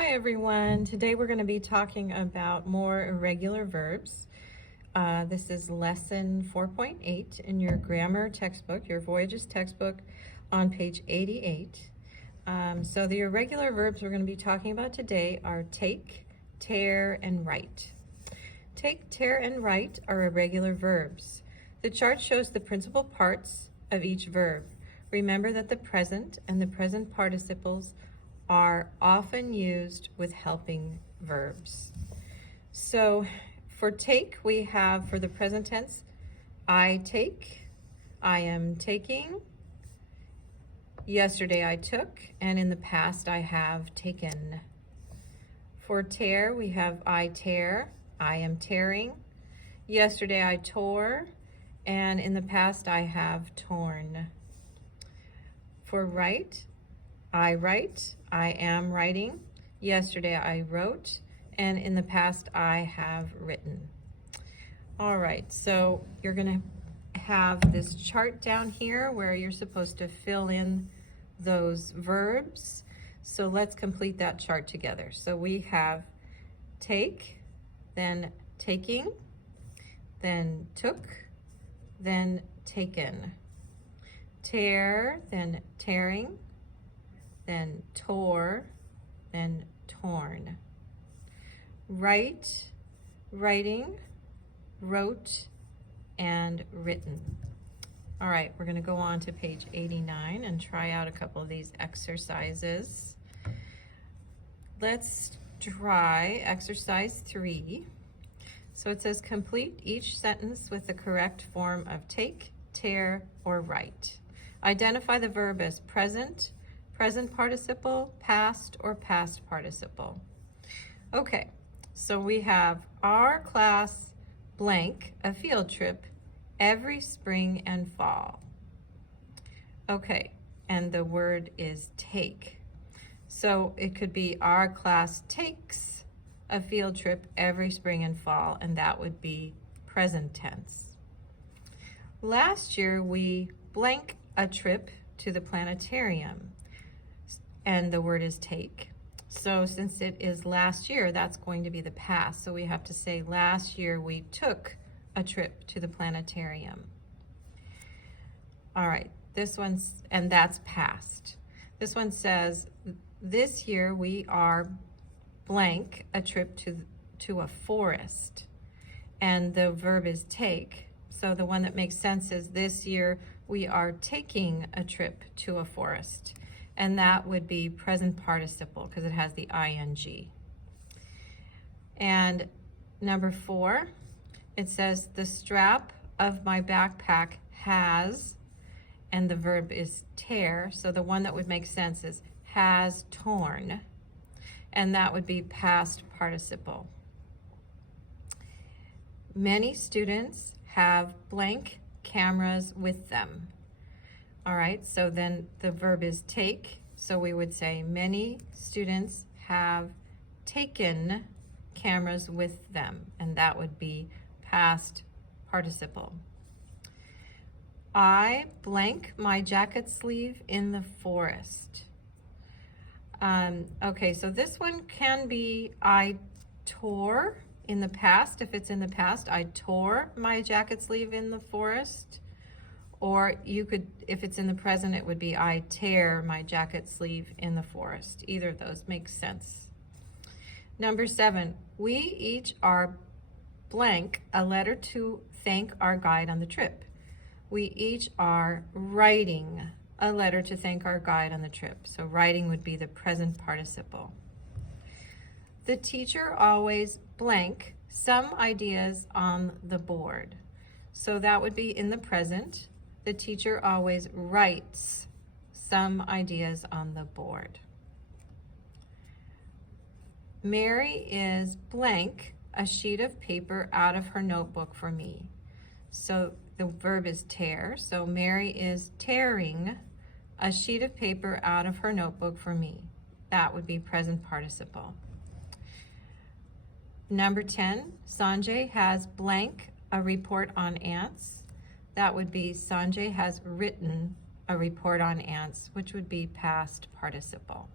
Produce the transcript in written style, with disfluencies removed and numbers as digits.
Hi everyone. Today we're going to be talking about more irregular verbs. This is lesson 4.8 in your grammar textbook, your Voyages textbook on page 88. So the irregular verbs we're going to be talking about today are take, tear, and write. Take, tear, and write are irregular verbs. The chart shows the principal parts of each verb. Remember that the present and the present participles are often used with helping verbs. So for take, we have for the present tense, I take, I am taking, yesterday I took, and in the past I have taken. For tear, we have I tear, I am tearing, yesterday I tore, and in the past I have torn. For write, I write, I am writing, yesterday I wrote, and in the past I have written. All right, so you're going to have this chart down here where you're supposed to fill in those verbs. So let's complete that chart together. So we have take, then taking, then took, then taken. Tear, then tearing, then tore, then torn. Write, writing, wrote, and written. All right, we're going to go on to page 89 and try out a couple of these exercises. Let's try exercise 3. So it says complete each sentence with the correct form of take, tear, or write. Identify the verb as present, present participle, past, or past participle. Okay, so we have our class blank a field trip every spring and fall. Okay, and the word is take. So it could be our class takes a field trip every spring and fall, and that would be present tense. Last year we blank a trip to the planetarium, and the word is take. So since it is last year, that's going to be the past. So we have to say last year we took a trip to the planetarium. All right, this one's, and that's past. This one says this year we are blank a trip to a forest, and the verb is take. So the one that makes sense is this year we are taking a trip to a forest. And that would be present participle because it has the ing. And number 4, it says the strap of my backpack has, and the verb is tear. So the one that would make sense is has torn, and that would be past participle. Many students have blank cameras with them. All right, so then the verb is take. So we would say many students have taken cameras with them, and that would be past participle. I blank my jacket sleeve in the forest. Okay, so this one can be I tore in the past. If it's in the past, I tore my jacket sleeve in the forest. Or you could, if it's in the present, it would be I tear my jacket sleeve in the forest. Either of those makes sense. Number 7, we each are blank a letter to thank our guide on the trip. We each are writing a letter to thank our guide on the trip. So writing would be the present participle. The teacher always blank some ideas on the board. So that would be in the present. The teacher always writes some ideas on the board. Mary is blank a sheet of paper out of her notebook for me. So the verb is tear. So Mary is tearing a sheet of paper out of her notebook for me. That would be present participle. Number 10, Sanjay has blank a report on ants. That would be Sanjay has written a report on ants, which would be past participle.